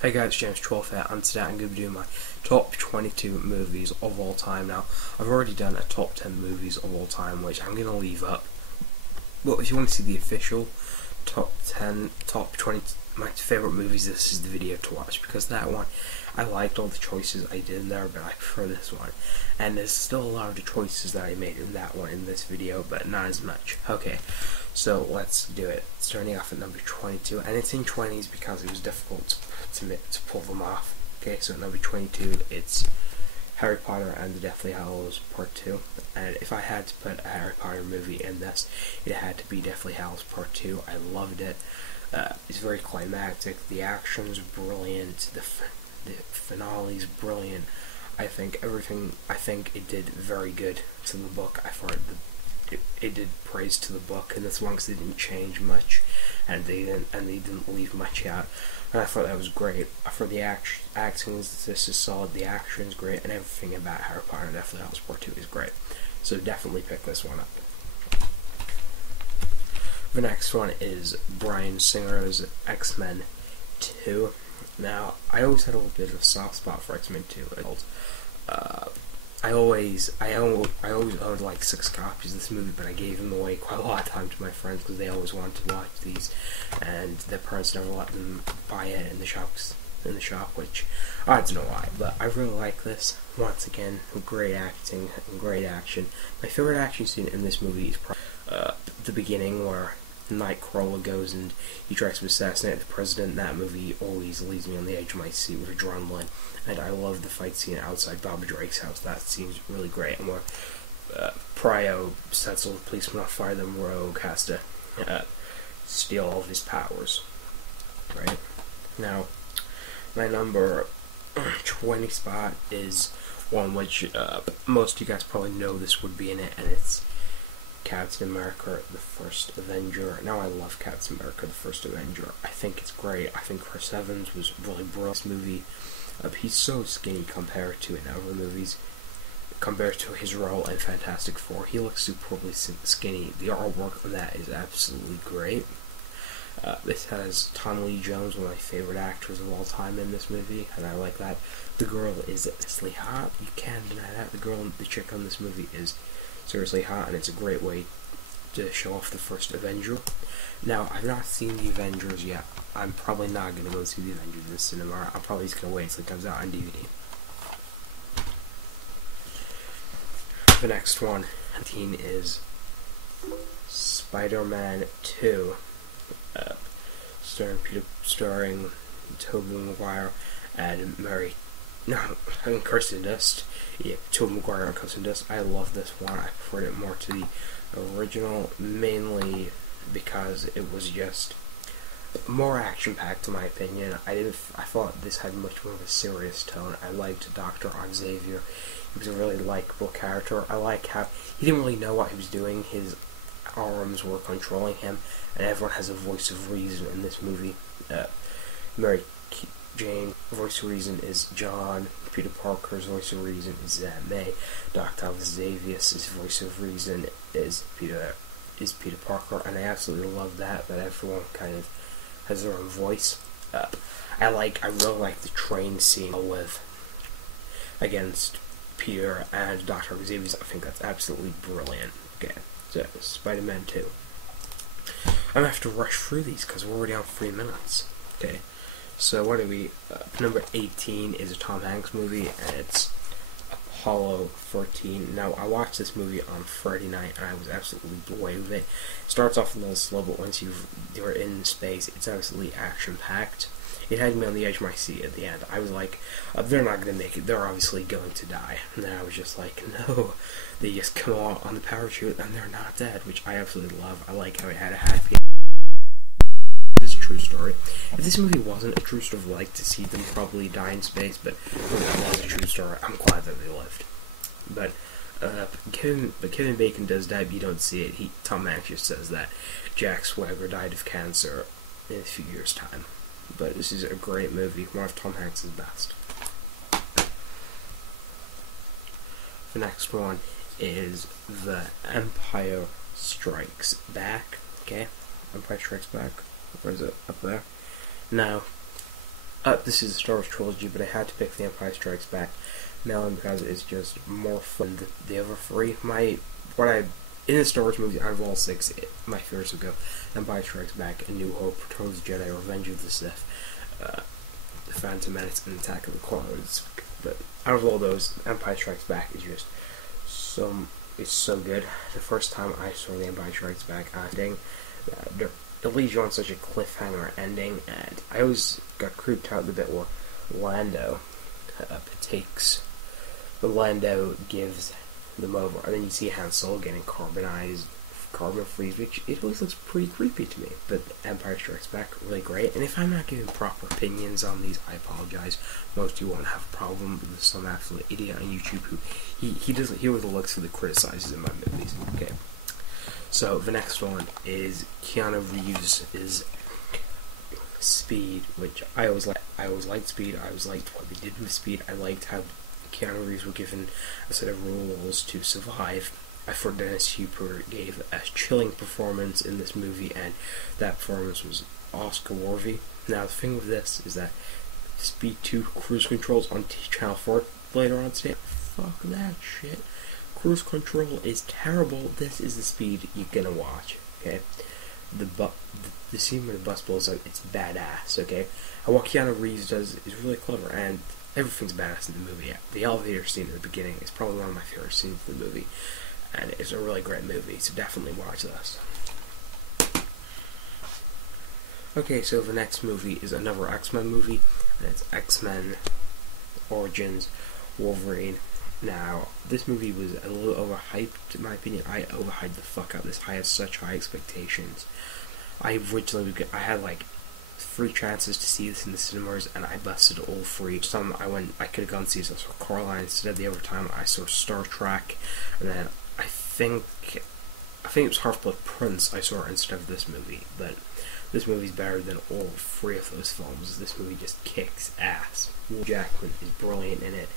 Hey guys, James 12 here, and today I'm going to be doing my top 22 movies of all time. Now, I've already done a top 10 movies of all time, which I'm going to leave up. But if you want to see the official top 10, top 20, my favourite movies, this is the video to watch, because that one, I liked all the choices I did in there, but I prefer this one. And there's still a lot of the choices that I made in that one in this video, but not as much. Okay, so let's do it. Starting off at number 22, and it's in 20s because it was difficult to pull them off. Okay, so at number 22, it's Harry Potter and the Deathly Hallows Part 2. And if I had to put a Harry Potter movie in this, it had to be Deathly Hallows Part 2. I loved it. It's very climactic. The action's brilliant. The finale's brilliant. I think it did very good to the book. I thought it did praise to the book in this one because they didn't change much, and they didn't leave much out. And I thought that was great. For the acting, this is solid. The action's great, and everything about Harry Potter and Deathly Hallows Part 2 is great. So definitely pick this one up. The next one is Bryan Singer's X-Men 2. Now, I always had a little bit of a soft spot for X-Men 2. I always owned like 6 copies of this movie, but I gave them away quite a lot of time to my friends because they always wanted to watch these, and their parents never let them buy it in the shop, which I don't know why, but I really like this. Once again, great acting and great action. My favorite action scene in this movie is probably the beginning where Nightcrawler goes and he tries to assassinate the president. That movie always leaves me on the edge of my seat with adrenaline, and I love the fight scene outside Bobby Drake's house. That seems really great, and where Pryo sets all the policemen on fire, then Rogue has to steal all of his powers. Right? Now, my number 20 spot is one which most of you guys probably know this would be in it, and it's Captain America, the First Avenger. Now, I love Captain America, the First Avenger. I think it's great. I think Chris Evans was really brilliant in this movie. He's so skinny compared to in other movies. Compared to his role in Fantastic Four, he looks superbly skinny. The artwork on that is absolutely great. This has Tommy Lee Jones, one of my favorite actors of all time, in this movie, and I like that. The girl is seriously hot. You can't deny that. The chick on this movie is seriously hot, and it's a great way to show off the First Avenger. Now, I've not seen the Avengers yet. I'm probably not going to go see the Avengers in the cinema. I'm probably just going to wait until it comes out on DVD. The next one is Spider-Man 2, starring Tobey Maguire and Kirsten Dunst. Yeah, Tobey Maguire and Kirsten Dunst. I love this one. I preferred it more to the original, mainly because it was just more action-packed, in my opinion. I thought this had much more of a serious tone. I liked Dr. Xavier. He was a really likable character. I like how he didn't really know what he was doing. His arms were controlling him, and everyone has a voice of reason in this movie. Mary Jane, voice of reason is John. Peter Parker's voice of reason is May. Dr. Xavier's voice of reason is Peter Parker, and I absolutely love that everyone kind of has their own voice. I really like the train scene against Peter and Dr. Xavier. I think that's absolutely brilliant. Okay, so Spider-Man 2. I'm going to have to rush through these because we're already on 3 minutes. Okay, so what do we... number 18 is a Tom Hanks movie, and it's Apollo 13. Now, I watched this movie on Friday night, and I was absolutely blown away with it. It starts off a little slow, but once you're in space, it's absolutely action-packed. It had me on the edge of my seat at the end. I was like, they're not going to make it. They're obviously going to die. And then I was just like, no. They just come out on the parachute, and they're not dead, which I absolutely love. I like how it had a happy ending. It's a true story. If this movie wasn't a true story, I'd like to see them probably die in space, but when that was a true story, I'm glad that they lived. But Kevin Bacon does die, but you don't see it. Tom Hanks just says that Jack Swagger died of cancer in a few years' time. But this is a great movie, one of Tom Hanks' best. The next one is The Empire Strikes Back. Okay, Empire Strikes Back. Where is it? Up there. Now, This is a Star Wars trilogy, but I had to pick The Empire Strikes Back, mainly because it's just more fun than the other three. In the Star Wars movie, out of all six, my favorites would go Empire Strikes Back, A New Hope, Return of the Jedi, Revenge of the Sith, The Phantom Menace, and Attack of the Clones. But out of all those, Empire Strikes Back is just it's so good. The first time I saw The Empire Strikes Back ending, it leaves you on such a cliffhanger ending, and I always got creeped out the bit where Lando gives them over, and then you see Han Solo getting carbon freeze, which it always looks pretty creepy to me. But Empire Strikes Back, really great. And if I'm not giving proper opinions on these, I apologize. Most of you won't have a problem with some absolute idiot on YouTube who he overlooks for the criticizes in my movies. Okay. So the next one is Keanu Reeves' Speed, which I always liked Speed. I always liked what they did with Speed. I liked how Keanu Reeves were given a set of rules to survive. I thought Dennis Hopper gave a chilling performance in this movie, and that performance was Oscar worthy. Now the thing with this is that Speed 2 cruise controls on Channel 4 later on today. Fuck that shit. Cruise control is terrible. This is the Speed you're gonna watch. Okay, the scene where the bus blows up, it's badass. Okay, and what Keanu Reeves does is really clever, and everything's badass in the movie. The elevator scene at the beginning is probably one of my favorite scenes in the movie, and it's a really great movie, so definitely watch this. Okay, so the next movie is another X-Men movie, and it's X-Men Origins Wolverine. Now, this movie was a little overhyped, in my opinion. I overhyped the fuck out of this. I had such high expectations. I had like 3 chances to see this in the cinemas, and I busted all 3. I could have gone to see this for Coraline instead. The other time I saw Star Trek, and then I think it was Half-Blood Prince I saw instead of this movie. But this movie's better than all 3 of those films. This movie just kicks ass. Will Jackman is brilliant in it.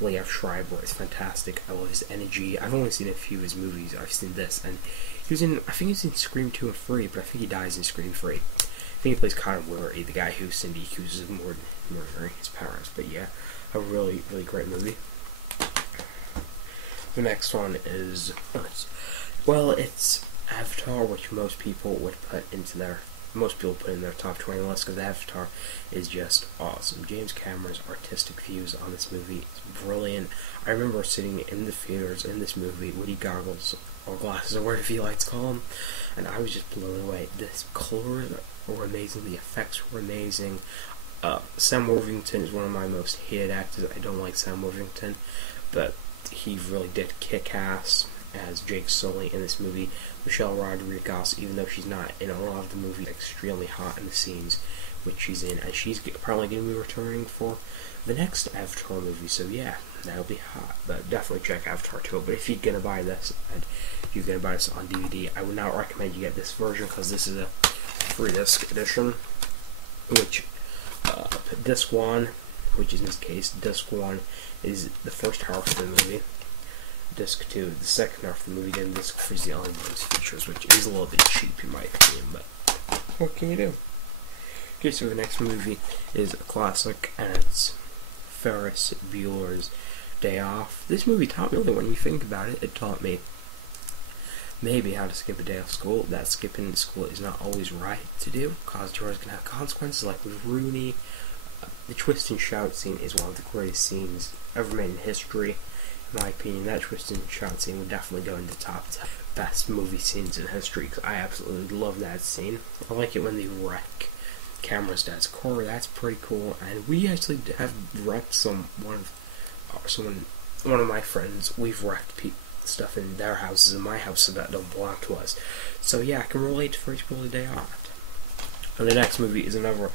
Liev Schreiber is fantastic. I love his energy. I've only seen a few of his movies. I've seen this, and I think he was in Scream 2 and 3, but I think he dies in Scream 3. I think he plays Connor Willery, the guy who Cindy accuses of murdering his parents. But yeah, a really, really great movie. The next one is, it's Avatar, which most people put in their top 20 list, because Avatar is just awesome. James Cameron's artistic views on this movie is brilliant. I remember sitting in the theaters in this movie, Woody goggles or glasses or whatever you like to call them, and I was just blown away. The colors were amazing, the effects were amazing. Sam Worthington is one of my most hated actors. I don't like Sam Worthington, but he really did kick ass as Jake Sully in this movie. Michelle Rodriguez, even though she's not in a lot of the movie, extremely hot in the scenes which she's in, and she's probably going to be returning for the next Avatar movie, so yeah, that'll be hot. But definitely check Avatar 2. But if you're going to buy this, and you're going to buy this on DVD, I would not recommend you get this version, because this is a 3-disc edition, which disc 1, which is in this case, disc 1 is the first half of the movie. Disc 2 is the second half of the movie, then disc 3 is the only bonus features, which is a little bit cheap in my opinion, but what can you do? Okay, so the next movie is a classic, and it's Ferris Bueller's Day Off. This movie taught me, really, when you think about it, it taught me maybe how to skip a day of school. That skipping school is not always right to do, because you're always going to have consequences, like with Rooney. The twist and shout scene is one of the greatest scenes ever made in history. In my opinion, that twist and shout scene would definitely go into top 10 best movie scenes in history, because I absolutely love that scene. I like it when they wreck Cameron's dad's car. That's pretty cool. And we actually have wrecked one of my friends. We've wrecked stuff in their houses, in my house, so that don't belong to us. So yeah, I can relate to Ferris Bueller's Day Off. And the next movie is another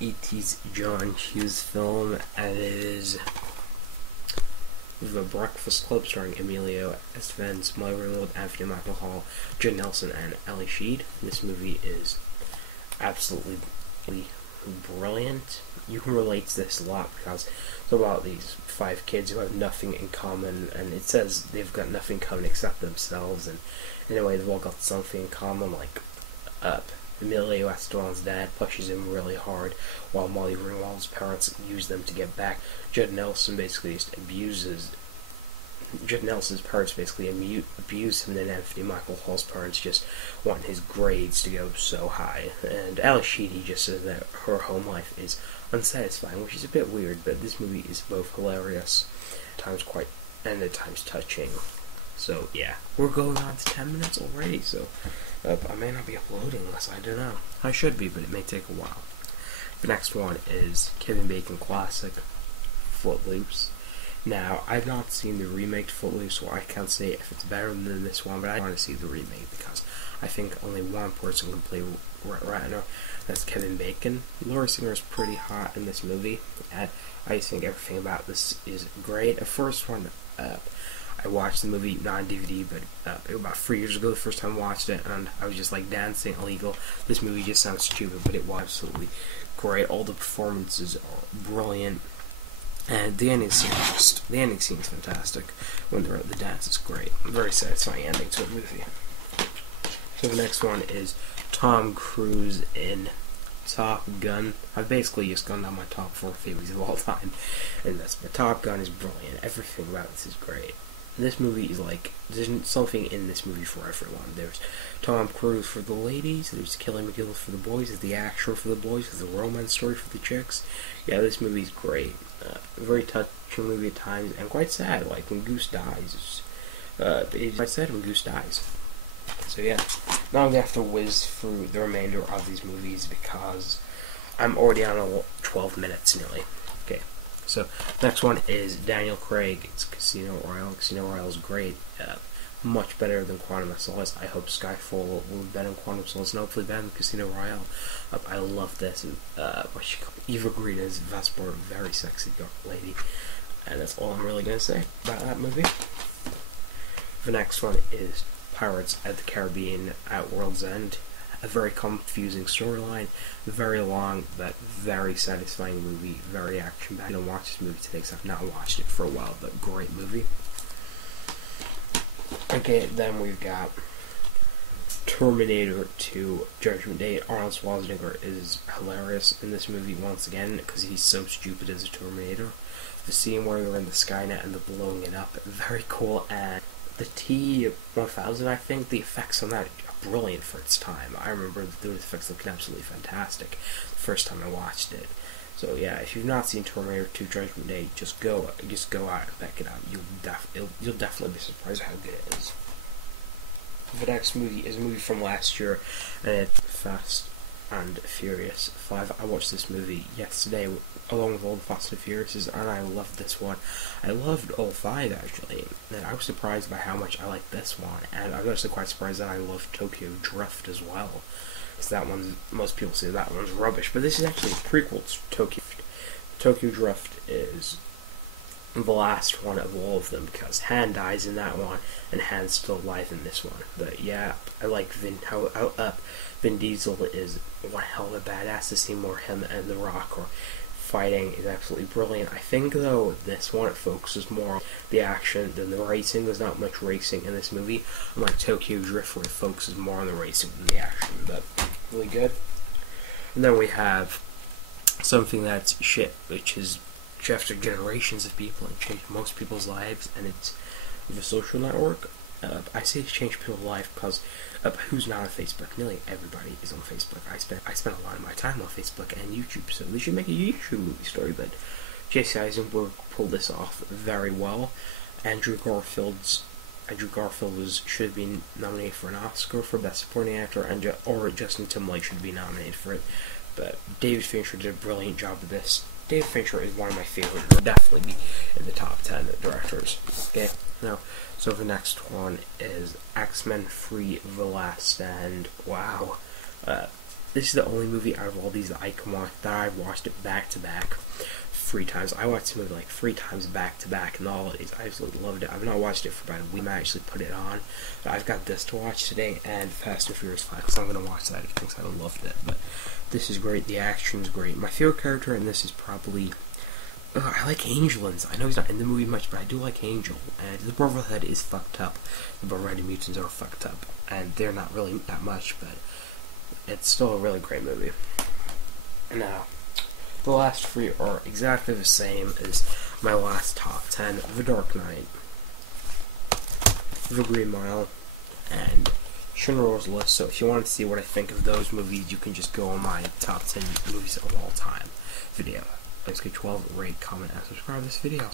80s John Hughes film, and it is The Breakfast Club, starring Emilio Estevez, Molly Ringwald, Anthony Michael Hall, Judd Nelson, and Ellie Sheed. This movie is absolutely brilliant. You can relate to this a lot, because it's about these 5 kids who have nothing in common, and it says they've got nothing in common except themselves, and in a way they've all got something in common, like Emilio Esteban's dad pushes him really hard, while Molly Ringwald's parents use them to get back. Judd Nelson's parents basically abuse him, and Anthony Michael Hall's parents just want his grades to go so high. And Ali Sheedy just says that her home life is unsatisfying, which is a bit weird, but this movie is both hilarious, and at times touching. So yeah, we're going on to 10 minutes already, so I may not be uploading unless I don't know. I should be, but it may take a while. The next one is Kevin Bacon classic, Footloose. Now, I've not seen the remake Footloose, so I can't say if it's better than this one, but I want to see the remake because I think only one person can play right now. That's Kevin Bacon. Laura Singer is pretty hot in this movie, and I think everything about this is great. The first one, I watched the movie non-DVD, but about 3 years ago, the first time I watched it, and I was just like dancing illegal. This movie just sounds stupid, but it was absolutely great. All the performances are brilliant, and the ending scene is fantastic. When they're at the dance, it's great. Very satisfying ending to a movie. So the next one is Tom Cruise in Top Gun. I've basically just gone down my top 4 favorites of all time, and Top Gun is brilliant. Everything about this is great. This movie is like, there's something in this movie for everyone. There's Tom Cruise for the ladies, there's Kelly McGillis for the boys, there's the action for the boys, there's the romance story for the chicks. Yeah, this movie's great. Very touching movie at times, and quite sad, like when Goose dies. It's quite sad when Goose dies. So yeah, now I'm going to have to whiz through the remainder of these movies because I'm already on 12 minutes nearly. Okay. So, next one is Daniel Craig. It's Casino Royale. Casino Royale is great. Much better than Quantum of Solace. I hope Skyfall will be better than Quantum of Solace and hopefully better than Casino Royale. I love this. Eva Green is Vesper, very sexy lady. And that's all I'm really going to say about that movie. The next one is Pirates at the Caribbean at World's End. A very confusing storyline, very long but very satisfying movie, very action-packed. I'm going to watch this movie today because I've not watched it for a while, but great movie. Okay, then we've got Terminator 2 Judgment Day. Arnold Schwarzenegger is hilarious in this movie once again because he's so stupid as a Terminator. The scene where they're in the Skynet and they're blowing it up, very cool, and the T-1000, I think, the effects on that are brilliant for its time. I remember the effects looking absolutely fantastic the first time I watched it. So yeah, if you've not seen Terminator 2 Judgment Day, just go out and check it out. You'll definitely be surprised at how good it is. The next movie is a movie from last year, and it's Fast and Furious 5. I watched this movie yesterday along with all the Fast and Furiouses, and I loved this one. I loved all 5 actually, and I was surprised by how much I liked this one, and I was actually quite surprised that I loved Tokyo Drift as well, because that one, most people say that one's rubbish, but this is actually a prequel to Tokyo Drift. Tokyo Drift is the last one of all of them because Han dies in that one and Han's still alive in this one. But yeah, I like Vin Diesel is one hell of a badass. To see more him and The Rock or fighting is absolutely brilliant. I think though this one it focuses more on the action than the racing. There's not much racing in this movie, unlike Tokyo Drift where it focuses more on the racing than the action, but really good. And then we have something that's shit, which is after generations of people and changed most people's lives, and it's The Social Network. I say it's changed people's life because who's not on Facebook? Nearly everybody is on Facebook. I spend a lot of my time on Facebook and YouTube, so they should make a YouTube movie story. But Jesse Eisenberg pulled this off very well. Andrew Garfield should have been nominated for an Oscar for Best Supporting Actor, or Justin Timberlake should be nominated for it. But David Fincher did a brilliant job of this. David Fincher is one of my favorites. He'll definitely be in the top 10 directors. Okay, now, so the next one is X-Men 3: The Last Stand. Wow. This is the only movie out of all these that I can watch that I've watched it back to back 3 times. I watched the movie like 3 times back to back in the holidays. I absolutely loved it. I've not watched it for about a week. I actually put it on. But I've got this to watch today and Fast and Furious 5 because I'm going to watch that again because I loved it. But this is great. The action's great. My favorite character in this is probably... I like Angel. I know he's not in the movie much, but I do like Angel. And the Brotherhood is fucked up. The Brotherhood of Mutants are fucked up. And they're not really that much, but it's still a really great movie. Now, the last 3 are exactly the same as my last top 10: The Dark Knight, The Green Mile, and Schindler's List. So if you want to see what I think of those movies, you can just go on my top 10 movies of all time video. Please get 12, rate, comment, and subscribe to this video.